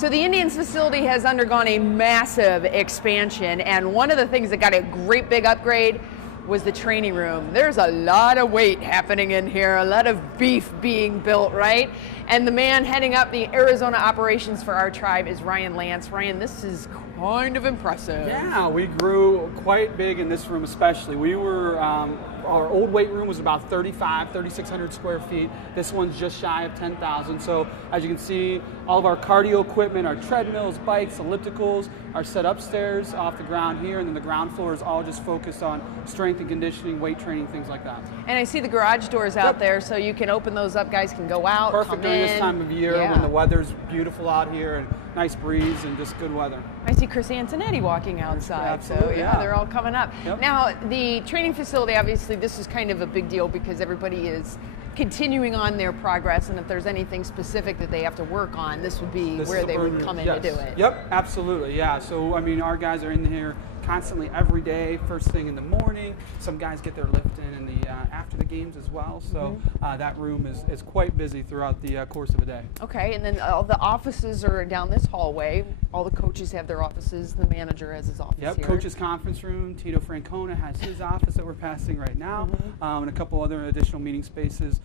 So the Indians facility has undergone a massive expansion, and one of the things that got a great big upgrade was the training room. There's a lot of weight happening in here, a lot of beef being built, right? And the man heading up the Arizona operations for our tribe is Ryan Lance. Ryan, this is kind of impressive. Yeah, we grew quite big in this room especially. We were, our old weight room was about 3,600 square feet. This one's just shy of 10,000. So as you can see, all of our cardio equipment, our treadmills, bikes, ellipticals are set upstairs off the ground here, and then the ground floor is all just focused on strength and conditioning, weight training, things like that. And I see the garage doors out there, so you can open those up, guys can go out, Perfect during this time of year when the weather's beautiful out here and nice breeze and just good weather. I see Chris Antonetti walking outside. Absolutely, so they're all coming up. Yep. Now, the training facility, obviously, this is kind of a big deal because everybody is continuing on their progress, and if there's anything specific that they have to work on, this would be where they would come in to do it. Yep, absolutely, yeah. So, I mean, our guys are in here constantly every day, first thing in the morning. Some guys get their lift in the after the games as well. So that room is quite busy throughout the course of a day. Okay, and then all the offices are down this hallway. All the coaches have their offices. The manager has his office here. Coach's conference room. Tito Francona has his office that we're passing right now, and a couple other additional meeting spaces.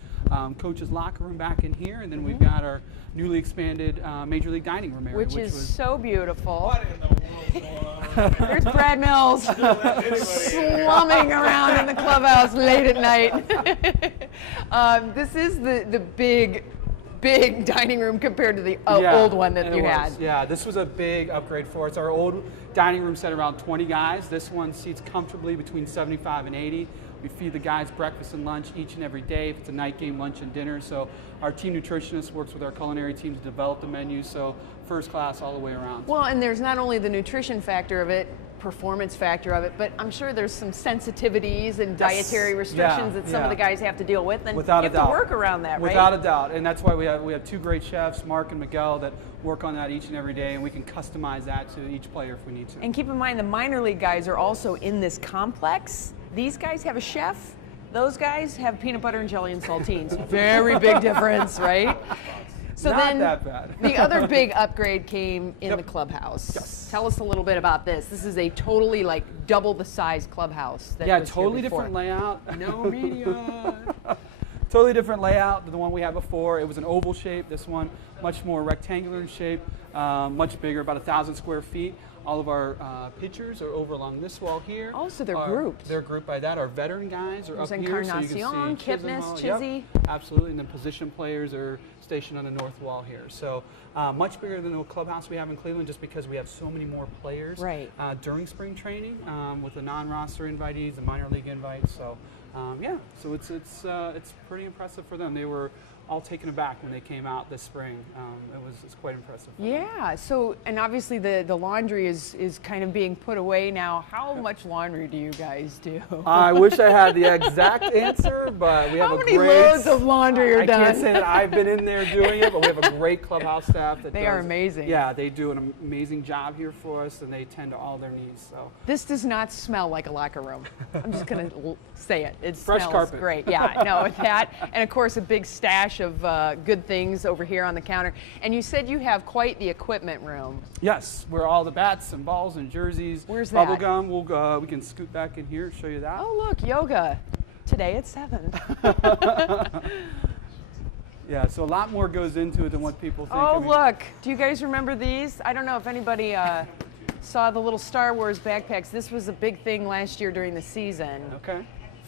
Coach's locker room back in here, and then we've got our newly expanded Major League dining room area, which is so beautiful. What in the world? There's Brad Mills slumming around in the clubhouse late at night. This is the big dining room compared to the old one that you had. Yeah, this was a big upgrade for us. Our old dining room set around 20 guys. This one seats comfortably between 75 and 80. We feed the guys breakfast and lunch each and every day if it's a night game, lunch and dinner. So our team nutritionist works with our culinary team to develop the menu, so first class all the way around. Well, and there's not only the nutrition factor of it, performance factor of it, but I'm sure there's some sensitivities and dietary restrictions that some of the guys have to deal with, and without you have to work around that, right? Without a doubt, and that's why we have two great chefs, Mark and Miguel, that work on that each and every day, and we can customize that to each player if we need to. And keep in mind, the minor league guys are also in this complex. These guys have a chef. Those guys have peanut butter and jelly and saltines. Very big difference, right? So Not then that bad. The other big upgrade came in the clubhouse. Yes. Tell us a little bit about this. This is a totally double the size clubhouse. That was totally here before. different layout. No media. Totally different layout than the one we had before. It was an oval shape. This one much more rectangular in shape, much bigger, about 1,000 square feet. All of our pitchers are over along this wall here. Oh, so they're grouped. They're grouped by that. Our veteran guys are up here, so you can see Kipnis, Chizzy. Absolutely, and then position players are stationed on the north wall here. So much bigger than the clubhouse we have in Cleveland, just because we have so many more players during spring training with the non-roster invitees, the minor league invites. So so it's pretty impressive for them. They were all taken aback when they came out this spring. It's quite impressive. Yeah, so, and obviously the laundry is kind of being put away now. How much laundry do you guys do? I wish I had the exact answer, but we have How many loads of laundry are done? I can't say that I've been in there doing it, but we have a great clubhouse staff that They are amazing. Yeah, they do an amazing job here for us, and they tend to all their needs. So this does not smell like a locker room. I'm just going to say it. It fresh smells carpet. Great. Yeah, no, that, and of course a big stash of good things over here on the counter. And you said you have quite the equipment room. Yes, where all the bats and balls and jerseys. Where's that? Bubble gum. We can scoot back in here and show you that. Oh, look, yoga. Today at 7. Yeah, so a lot more goes into it than what people think. Oh, look. Do you guys remember these? I don't know if anybody saw the little Star Wars backpacks. This was a big thing last year during the season. Okay.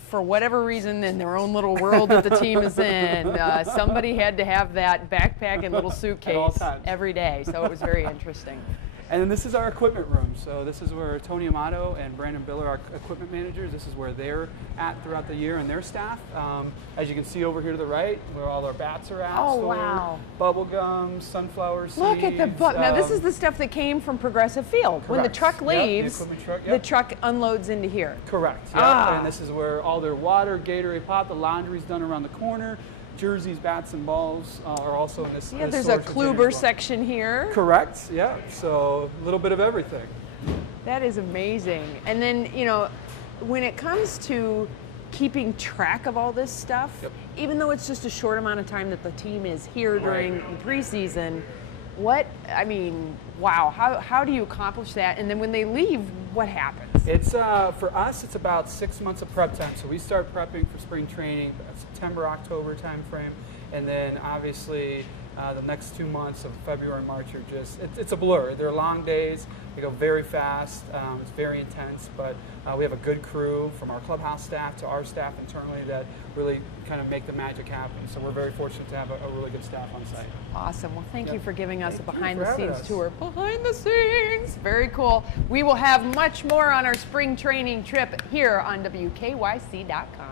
For whatever reason, in their own little world that the team is in, somebody had to have that backpack and little suitcase every day. So it was very interesting. And then this is our equipment room. So this is where Tony Amato and Brandon Biller, our equipment managers, this is where they're at throughout the year and their staff. As you can see over here to the right, where all our bats are at. Oh, wow. Bubble gum, sunflower seeds. Look at the now this is the stuff that came from Progressive Field. Correct. When the truck leaves, the truck unloads into here. Correct. Yep. And this is where all their water, Gatorade pop, the laundry's done around the corner. Jerseys, bats, and balls are also in this. Yeah, there's a Kluber section here. Correct. Yeah. So a little bit of everything. That is amazing. And then, when it comes to keeping track of all this stuff, even though it's just a short amount of time that the team is here during the preseason, I mean, wow, how do you accomplish that? And then when they leave, what happens? It's for us, it's about 6 months of prep time. So we start prepping for spring training, September, October timeframe, and then obviously the next 2 months of February and March are just, it's a blur. They're long days, they go very fast, it's very intense, but we have a good crew from our clubhouse staff to our staff internally that really kind of make the magic happen. So we're very fortunate to have a really good staff on site. Awesome. Well, thank you for giving us a Thank you behind for the having scenes us. tour. Behind the scenes. Very cool. We will have much more on our spring training trip here on WKYC.com.